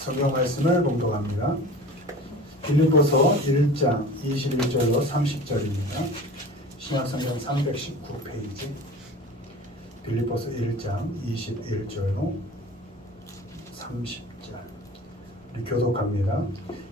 성경 말씀을 봉독합니다. 빌립보서 1장 21절로 30절입니다. 신약성경 319페이지 빌립보서 1장 21절로 30절 우리 교독합니다.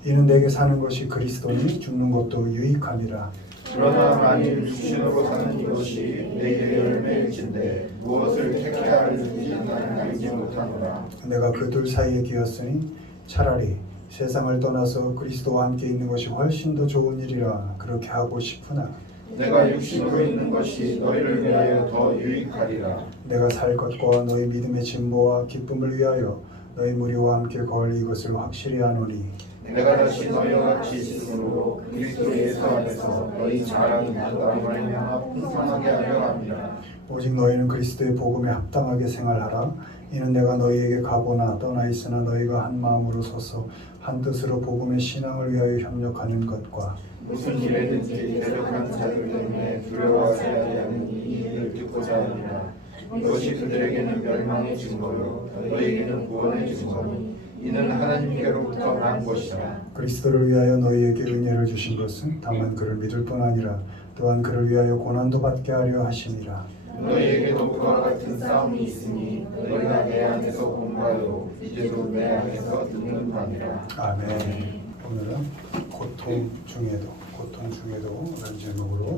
이는 내게 사는 것이 그리스도니 죽는 것도 유익함이라. 그러나 만일 육신으로 사는 이것이 내게 열매일진데 무엇을 택해야 할지 나는 알지 못하노라. 내가 그 둘 사이에 끼었으니 차라리 세상을 떠나서 그리스도와 함께 있는 것이 훨씬 더 좋은 일이라 그렇게 하고 싶으나 내가 육신으로 있는 것이 너희를 위하여 더 유익하리라. 내가 살 것과 너희 믿음의 진보와 기쁨을 위하여 너희 무리와 함께 거할 이것을 확실히 아노니 내가 다시 너희와 같이 있으므로 그리스도 예수 안에서 너희 자랑이 나더라 말미암아 풍성하게 하려 합니다. 오직 너희는 그리스도의 복음에 합당하게 생활하라. 이는 내가 너희에게 가보나 떠나 있으나 너희가 한 마음으로 서서 한 뜻으로 복음의 신앙을 위하여 협력하는 것과 무슨 일에든지 대적하는 자들 때문에 두려워하지 아니하는 이 일을 듣고자 합니다. 이것이 그들에게는 멸망의 증거요 너희에게는 구원의 증거니 이는 하나님께로부터 난 것이라. 그리스도를 위하여 너희에게 은혜를 주신 것은 다만 그를 믿을 뿐 아니라 또한 그를 위하여 고난도 받게 하려 하심이라. 너희에게도 그와 같은 싸움이 있으니 너희가 내 안에서 공부하여 이제도 내 안에서 듣는 바니라. 아멘. 오늘은 고통 중에도라는 제목으로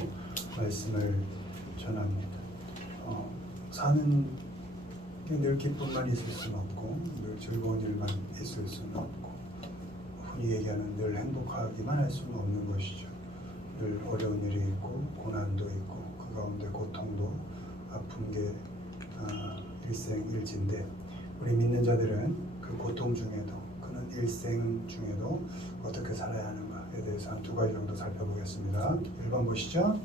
말씀을 전합니다. 사는 게 늘 기쁨만 있을 수는 없고 늘 즐거운 일만 있을 수는 없고 흔히 얘기하는 늘 행복하기만 할 수는 없는 것이죠. 늘 어려운 일이 있고 고난도 있고 그 가운데 고통도 아픈 게 일생일지인데 우리 믿는 자들은 그 고통 중에도 그는 일생 중에도 어떻게 살아야 하는가에 대해서 한 두 가지 정도 살펴보겠습니다. 1번 보시죠.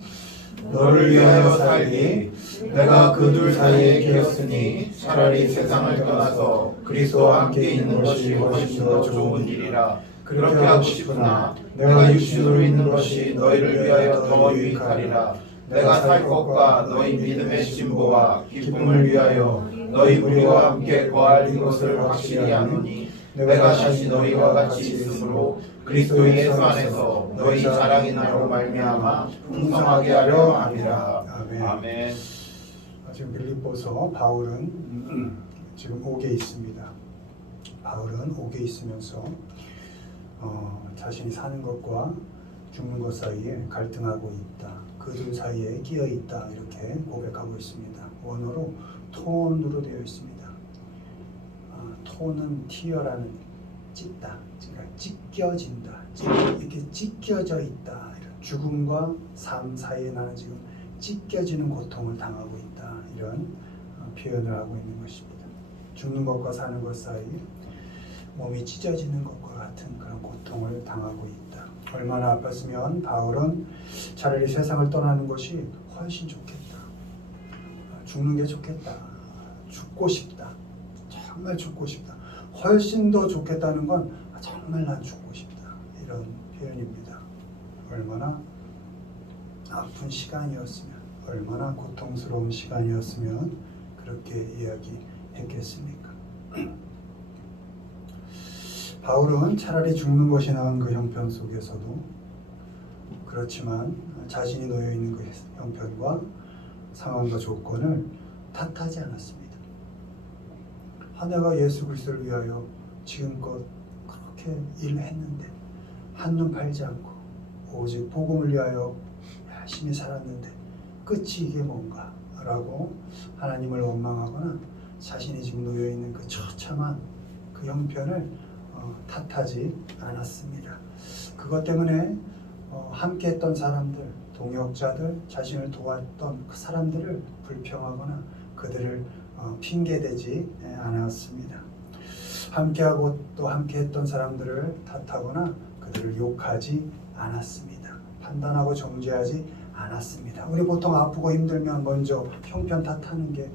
너를 위하여 살기 내가 그 둘 사이에 끼었으니 차라리 세상을 떠나서 그리스도와 함께 있는 것이 훨씬 더 좋은 일이라. 그렇게 하고 싶으나 내가 육신으로 있는 것이 너희를 위하여 더 유익하리라. 내가 살 것과 너희 믿음의 진보와 기쁨을 위하여 너희 무리와 함께 거할 이것을 확실히 아노니 내가 다시 너희와 같이 있으므로 그리스도 예수 안에서 너희 자랑이 나로 말미암아 풍성하게 하려 함이라. 아멘. 아멘. 지금 빌립보서 바울은 지금 옥에 있습니다. 바울은 옥에 있으면서 자신이 사는 것과 죽는 것 사이에 갈등하고 있다. 그 둘 사이에 끼어 있다. 이렇게 고백하고 있습니다. 원어로 톤으로 되어 있습니다. 톤은 티어라는 찢다, 그러니까 찢겨진다, 이렇게 찢겨져 있다. 이런 죽음과 삶 사이에 나는 지금 찢겨지는 고통을 당하고 있다. 이런 표현을 하고 있는 것입니다. 죽는 것과 사는 것 사이에 몸이 찢어지는 것과 같은 그런 고통을 당하고 있다. 얼마나 아팠으면 바울은 차라리 세상을 떠나는 것이 훨씬 좋겠다. 죽는 게 좋겠다. 죽고 싶다. 정말 죽고 싶다. 훨씬 더 좋겠다는 건 정말 난 죽고 싶다. 이런 표현입니다. 얼마나 아픈 시간이었으면, 얼마나 고통스러운 시간이었으면 그렇게 이야기했겠습니까? 바울은 차라리 죽는 것이 나은 그 형편 속에서도 그렇지만 자신이 놓여 있는 그 형편과 상황과 조건을 탓하지 않았습니다. 내가 예수 그리스도를 위하여 지금껏 그렇게 일했는데 한눈 팔지 않고 오직 복음을 위하여 열심히 살았는데 끝이 이게 뭔가 라고 하나님을 원망하거나 자신이 지금 놓여 있는 그 처참한 그 형편을 탓하지 않았습니다. 그것 때문에 함께 했던 사람들, 동역자들, 자신을 도왔던 그 사람들을 불평하거나 그들을 핑계대지 않았습니다. 함께하고 또 함께했던 사람들을 탓하거나 그들을 욕하지 않았습니다. 판단하고 정죄하지 않았습니다. 우리 보통 아프고 힘들면 먼저 형편 탓하는 게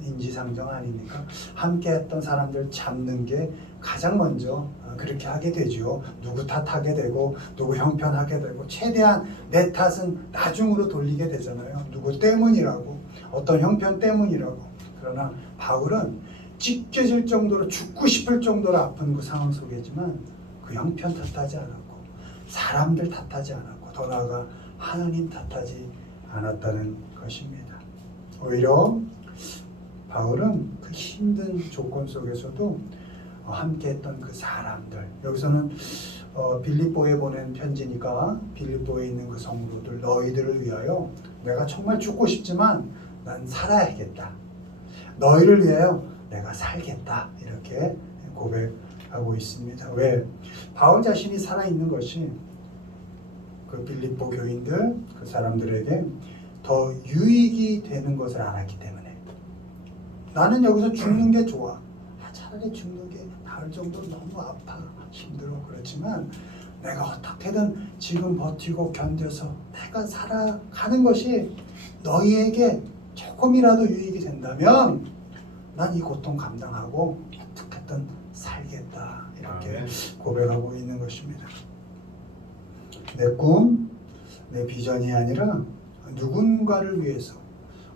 인지상정 아닙니까? 함께했던 사람들 잡는 게 가장 먼저 그렇게 하게 되죠. 누구 탓하게 되고 누구 형편하게 되고 최대한 내 탓은 나중으로 돌리게 되잖아요. 누구 때문이라고, 어떤 형편 때문이라고. 그러나 바울은 찢겨질 정도로 죽고 싶을 정도로 아픈 그 상황 속이지만 그 형편 탓하지 않았고 사람들 탓하지 않았고 더 나아가 하나님 탓하지 않았다는 것입니다. 오히려 바울은 그 힘든 조건 속에서도 함께했던 그 사람들, 여기서는 빌립보에 보낸 편지니까 빌립보에 있는 그 성도들, 너희들을 위하여 내가 정말 죽고 싶지만 난 살아야겠다. 너희를 위하여 내가 살겠다. 이렇게 고백하고 있습니다. 왜? 바울 자신이 살아있는 것이 그 빌립보 교인들, 그 사람들에게 더 유익이 되는 것을 알았기 때문에 나는 여기서 죽는 게 좋아. 차라리 죽는 게 나을 정도로 너무 아파, 힘들어. 그렇지만 내가 어떻게든 지금 버티고 견뎌서 내가 살아가는 것이 너희에게 조금이라도 유익이 된다면 난 이 고통 감당하고 어떻게든 살겠다. 이렇게 고백하고 있는 것입니다. 내 꿈, 내 비전이 아니라 누군가를 위해서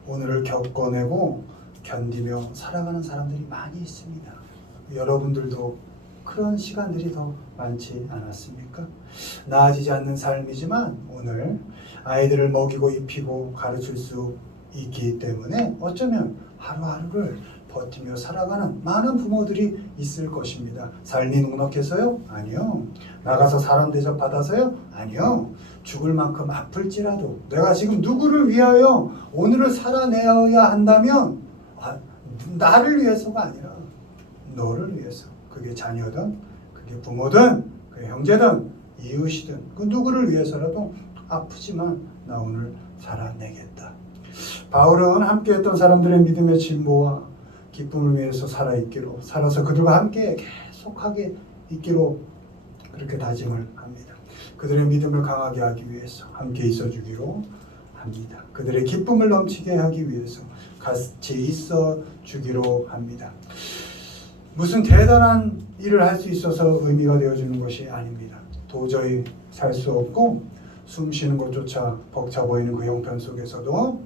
오늘을 겪어내고 견디며 살아가는 사람들이 많이 있습니다. 여러분들도 그런 시간들이 더 많지 않았습니까? 나아지지 않는 삶이지만 오늘 아이들을 먹이고 입히고 가르칠 수 있기 때문에 어쩌면 하루하루를 버티며 살아가는 많은 부모들이 있을 것입니다. 삶이 넉넉해서요? 아니요. 나가서 사람 대접 받아서요? 아니요. 죽을 만큼 아플지라도 내가 지금 누구를 위하여 오늘을 살아내어야 한다면 나를 위해서가 아니라 너를 위해서. 그게 자녀든 그게 부모든 그게 형제든 이웃이든 그 누구를 위해서라도 아프지만 나 오늘 살아내겠다. 바울은 함께했던 사람들의 믿음의 진보와 기쁨을 위해서 살아있기로, 살아서 그들과 함께 계속하게 있기로 그렇게 다짐을 합니다. 그들의 믿음을 강하게 하기 위해서 함께 있어주기로 합니다. 그들의 기쁨을 넘치게 하기 위해서 같이 있어주기로 합니다. 무슨 대단한 일을 할 수 있어서 의미가 되어주는 것이 아닙니다. 도저히 살 수 없고 숨 쉬는 것조차 벅차 보이는 그 형편 속에서도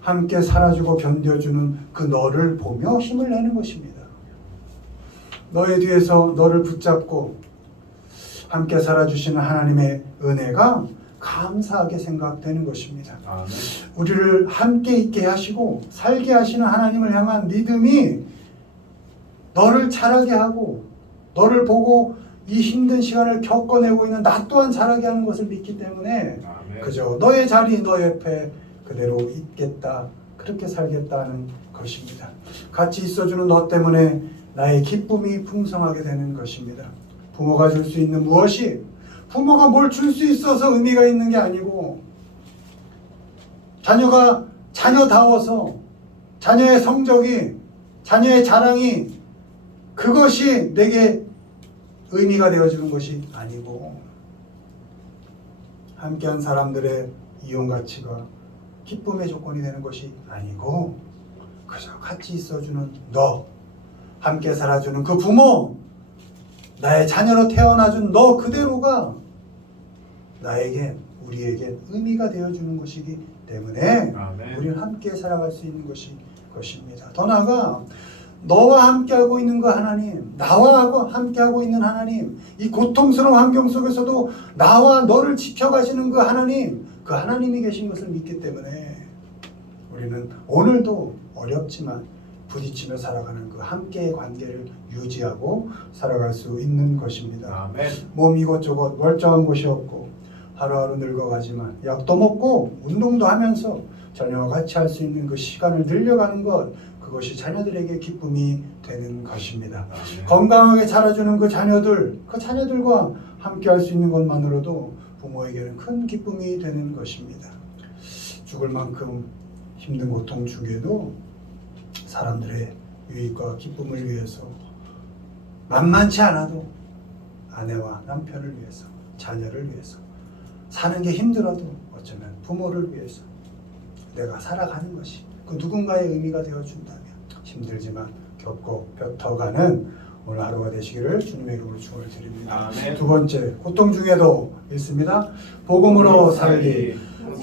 함께 살아주고 견뎌주는 그 너를 보며 힘을 내는 것입니다. 너의 뒤에서 너를 붙잡고 함께 살아주시는 하나님의 은혜가 감사하게 생각되는 것입니다. 아멘. 우리를 함께 있게 하시고 살게 하시는 하나님을 향한 믿음이 너를 자라게 하고 너를 보고 이 힘든 시간을 겪어내고 있는 나 또한 자라게 하는 것을 믿기 때문에 아멘. 그저 너의 자리 너 옆에 그대로 있겠다, 그렇게 살겠다는 것입니다. 같이 있어주는 너 때문에 나의 기쁨이 풍성하게 되는 것입니다. 부모가 줄 수 있는 무엇이 부모가 뭘 줄 수 있어서 의미가 있는 게 아니고 자녀가 자녀다워서 자녀의 성적이 자녀의 자랑이 그것이 내게 의미가 되어주는 것이 아니고 함께한 사람들의 이용 가치가 기쁨의 조건이 되는 것이 아니고 그저 같이 있어주는 너, 함께 살아주는 그 부모, 나의 자녀로 태어나준 너 그대로가 나에게 우리에게 의미가 되어주는 것이기 때문에 아멘. 우리는 함께 살아갈 수 있는 것입니다. 더 나아가 너와 함께하고 있는 그 하나님, 나와 함께하고 있는 하나님, 이 고통스러운 환경 속에서도 나와 너를 지켜가시는 그 하나님, 그 하나님이 계신 것을 믿기 때문에 우리는 오늘도 어렵지만 부딪히며 살아가는 그 함께의 관계를 유지하고 살아갈 수 있는 것입니다. 아멘. 몸 이것저것 멀쩡한 곳이 없고 하루하루 늙어가지만 약도 먹고 운동도 하면서 자녀와 같이 할 수 있는 그 시간을 늘려가는 것, 그것이 자녀들에게 기쁨이 되는 것입니다. 아멘. 건강하게 자라주는 그 자녀들과 함께 할 수 있는 것만으로도 부모에게는 큰 기쁨이 되는 것입니다. 죽을 만큼 힘든 고통 중에도 사람들의 유익과 기쁨을 위해서 만만치 않아도 아내와 남편을 위해서, 자녀를 위해서 사는 게 힘들어도 어쩌면 부모를 위해서 내가 살아가는 것이 그 누군가의 의미가 되어준다면 힘들지만 겪고 벼터가는 오늘 하루가 되시기를 주님의 이름으로 축원을 드립니다. 아멘. 두 번째, 고통 중에도 읽습니다. 복음으로 살기.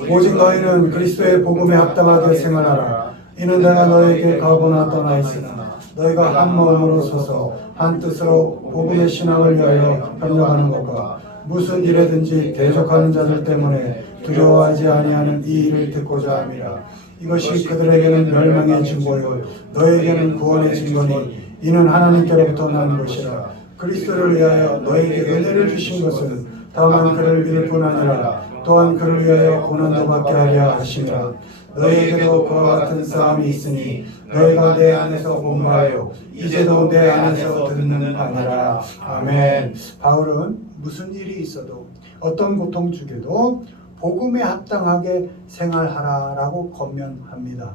오직 너희는 그리스도의 복음에 합당하게 생활하라. 이는 내가 너에게 가거나 떠나 있으나 너희가 한 마음으로 서서 한 뜻으로 복음의 신앙을 위하여 협력하는 것과 무슨 일에든지 대적하는 자들 때문에 두려워하지 아니하는 이 일을 듣고자 함이라. 이것이 그들에게는 멸망의 증거요 너에게는 구원의 증거니 이는 하나님께로부터 난 것이라. 그리스도를 위하여 너에게 은혜를 주신 것은 다만 그를 믿을 뿐 아니라 또한 그를 위하여 고난도 받게 하려 하심이라. 너희에게도 그와 같은 싸움이 있으니 너희가 내 안에서 본 바요 이제도 내 안에서 듣는 바니라. 아멘. 바울은 무슨 일이 있어도 어떤 고통 중에도 복음에 합당하게 생활하라라고 권면합니다.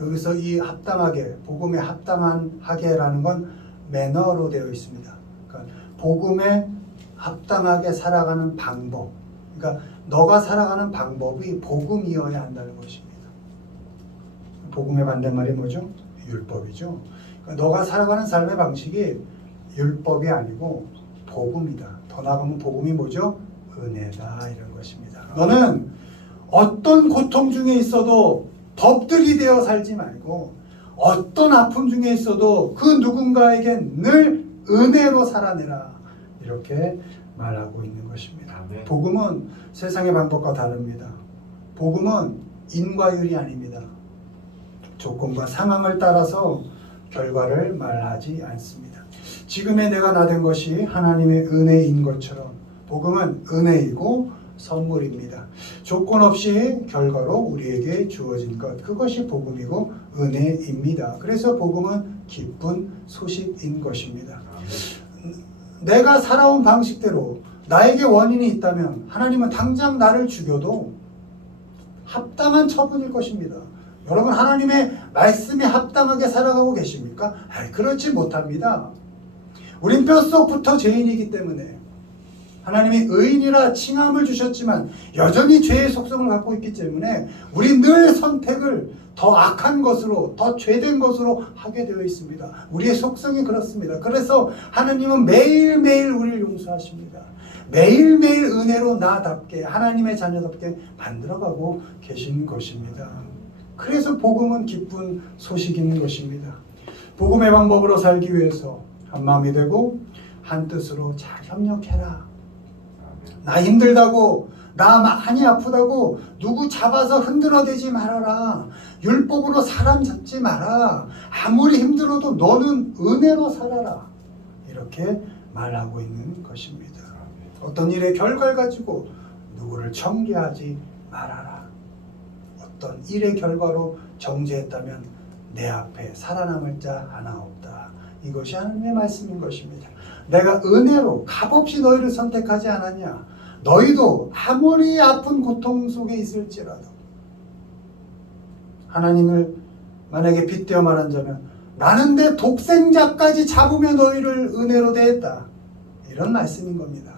여기서 이 합당하게, 복음에 합당하게라는 건 매너로 되어 있습니다. 그러니까 복음에 합당하게 살아가는 방법. 그러니까 너가 살아가는 방법이 복음이어야 한다는 것입니다. 복음의 반대말이 뭐죠? 율법이죠. 그러니까 너가 살아가는 삶의 방식이 율법이 아니고 복음이다. 더 나아가면 복음이 뭐죠? 은혜다, 이런 것입니다. 너는 어떤 고통 중에 있어도 법들이 되어 살지 말고 어떤 아픔 중에 있어도 그 누군가에게 늘 은혜로 살아내라, 이렇게 말하고 있는 것입니다. 복음은 세상의 방법과 다릅니다. 복음은 인과율이 아닙니다. 조건과 상황을 따라서 결과를 말하지 않습니다. 지금의 내가 나된 것이 하나님의 은혜인 것처럼 복음은 은혜이고 선물입니다. 조건 없이 결과로 우리에게 주어진 것, 그것이 복음이고 은혜입니다. 그래서 복음은 기쁜 소식인 것입니다. 내가 살아온 방식대로 나에게 원인이 있다면 하나님은 당장 나를 죽여도 합당한 처분일 것입니다. 여러분, 하나님의 말씀에 합당하게 살아가고 계십니까? 그렇지 못합니다. 우린 뼛속부터 죄인이기 때문에 하나님이 의인이라 칭함을 주셨지만 여전히 죄의 속성을 갖고 있기 때문에 우리 늘 선택을 더 악한 것으로, 더 죄된 것으로 하게 되어 있습니다. 우리의 속성이 그렇습니다. 그래서 하나님은 매일매일 우리를 용서하십니다. 매일매일 은혜로 나답게, 하나님의 자녀답게 만들어가고 계신 것입니다. 그래서 복음은 기쁜 소식인 것입니다. 복음의 방법으로 살기 위해서 한 마음이 되고 한 뜻으로 잘 협력해라. 나 힘들다고, 나 많이 아프다고 누구 잡아서 흔들어대지 말아라. 율법으로 사람 잡지 마라. 아무리 힘들어도 너는 은혜로 살아라. 이렇게 말하고 있는 것입니다. 어떤 일의 결과를 가지고 누구를 정죄하지 말아라. 어떤 일의 결과로 정죄했다면 내 앞에 살아남을 자 하나 없다. 이것이 하나님의 말씀인 것입니다. 내가 은혜로 값없이 너희를 선택하지 않았냐? 너희도 아무리 아픈 고통 속에 있을지라도 하나님을 만약에 빗대어 말한다면 나는 내 독생자까지 잡으며 너희를 은혜로 대했다, 이런 말씀인 겁니다.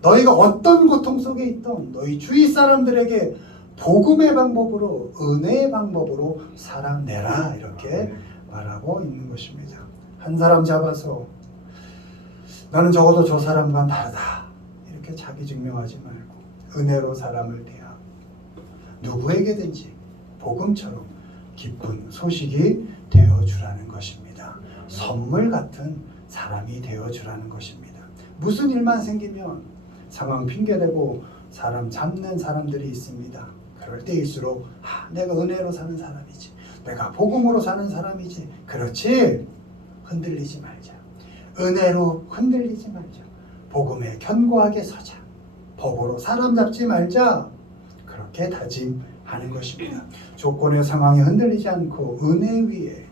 너희가 어떤 고통 속에 있던 너희 주위 사람들에게 복음의 방법으로, 은혜의 방법으로 살아내라, 이렇게 말하고 있는 것입니다. 한 사람 잡아서 나는 적어도 저 사람과는 다르다, 이렇게 자기 증명하지 말고 은혜로 사람을 대하고 누구에게든지 복음처럼 기쁜 소식이 되어주라는 것입니다. 선물 같은 사람이 되어주라는 것입니다. 무슨 일만 생기면 상황 핑계대고 사람 잡는 사람들이 있습니다. 그럴 때일수록 내가 은혜로 사는 사람이지, 내가 복음으로 사는 사람이지, 그렇지, 흔들리지 말자. 은혜로 흔들리지 말자. 복음에 견고하게 서자. 법으로 사람 잡지 말자. 그렇게 다짐하는 것입니다. 조건의 상황에 흔들리지 않고 은혜 위에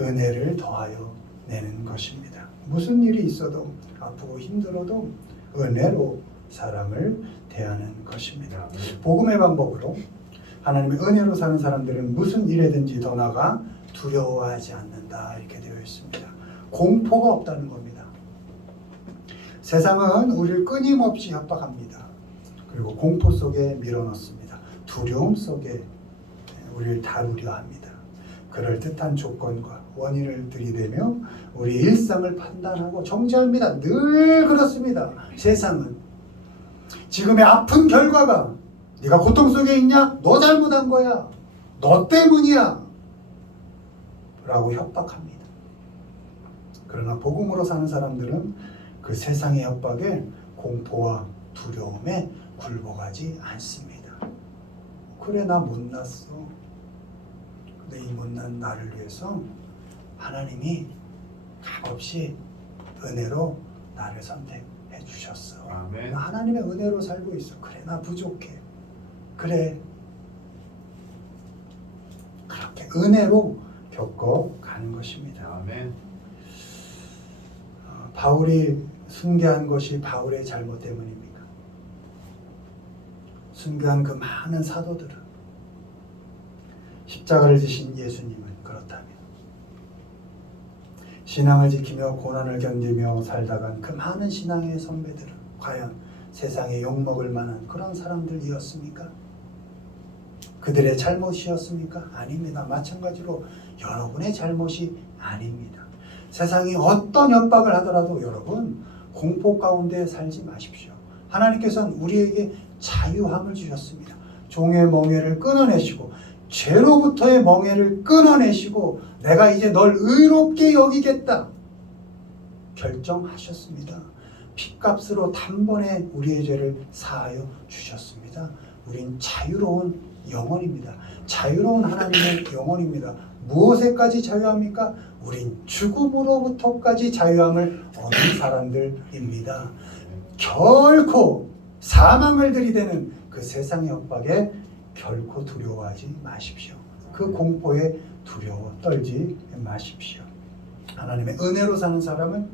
은혜를 더하여 내는 것입니다. 무슨 일이 있어도, 아프고 힘들어도 은혜로 사람을 대하는 것입니다. 복음의 방법으로 하나님의 은혜로 사는 사람들은 무슨 일에든지 더 나아가 두려워하지 않는다, 이렇게 되어 있습니다. 공포가 없다는 겁니다. 세상은 우리를 끊임없이 협박합니다. 그리고 공포 속에 밀어넣습니다. 두려움 속에 우리를 다루려 합니다. 그럴듯한 조건과 원인을 들이대며 우리 일상을 판단하고 정죄합니다. 늘 그렇습니다. 세상은 지금의 아픈 결과가, 네가 고통 속에 있냐? 너 잘못한 거야. 너 때문이야. 라고 협박합니다. 그러나 복음으로 사는 사람들은 그 세상의 협박에 공포와 두려움에 굴복하지 않습니다. 그래 나 못났어. 근데 이 못난 나를 위해서 하나님이 값없이 은혜로 나를 선택해 주셨어. 아멘. 나 하나님의 은혜로 살고 있어. 그래 나 부족해. 그래 그렇게 은혜로 겪어가는 것입니다. 아멘. 바울이 순교한 것이 바울의 잘못 때문입니까? 순교한 그 많은 사도들은 십자가를 지신 예수님은 그렇다면 신앙을 지키며 고난을 견디며 살다간 그 많은 신앙의 선배들은 과연 세상에 욕먹을 만한 그런 사람들이었습니까? 그들의 잘못이었습니까? 아닙니다. 마찬가지로 여러분의 잘못이 아닙니다. 세상이 어떤 협박을 하더라도 여러분 공포 가운데 살지 마십시오. 하나님께서는 우리에게 자유함을 주셨습니다. 종의 멍에를 끊어내시고 죄로부터의 멍에를 끊어내시고 내가 이제 널 의롭게 여기겠다 결정하셨습니다. 핏값으로 단번에 우리의 죄를 사하여 주셨습니다. 우린 자유로운 영혼입니다. 자유로운 하나님의 영혼입니다. 무엇에까지 자유합니까? 우린 죽음으로부터까지 자유함을 얻은 사람들입니다. 결코 사망을 들이대는 그 세상의 협박에 결코 두려워하지 마십시오. 그 공포에 두려워 떨지 마십시오. 하나님의 은혜로 사는 사람은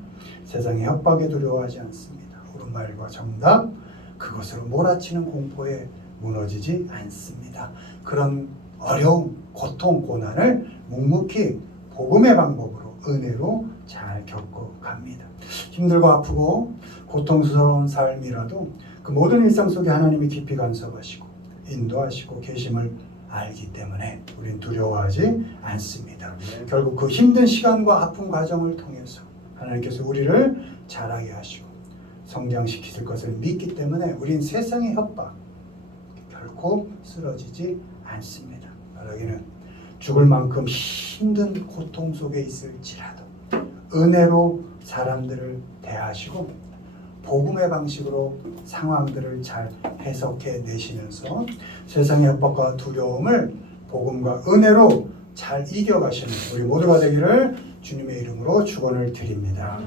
세상의 협박에 두려워하지 않습니다. 옳은 말과 정답, 그것으로 몰아치는 공포에 무너지지 않습니다. 그런 어려움, 고통, 고난을 묵묵히 복음의 방법으로 은혜로 잘 겪어갑니다. 힘들고 아프고 고통스러운 삶이라도 그 모든 일상 속에 하나님이 깊이 간섭하시고 인도하시고 계심을 알기 때문에 우린 두려워하지 않습니다. 결국 그 힘든 시간과 아픈 과정을 통해서 하나님께서 우리를 자라게 하시고 성장시키실 것을 믿기 때문에 우린 세상의 협박 결코 쓰러지지 않습니다. 여기는 죽을 만큼 힘든 고통 속에 있을지라도 은혜로 사람들을 대하시고 복음의 방식으로 상황들을 잘 해석해 내시면서 세상의 협박과 두려움을 복음과 은혜로 잘 이겨가시는 우리 모두가 되기를 주님의 이름으로 축원을 드립니다.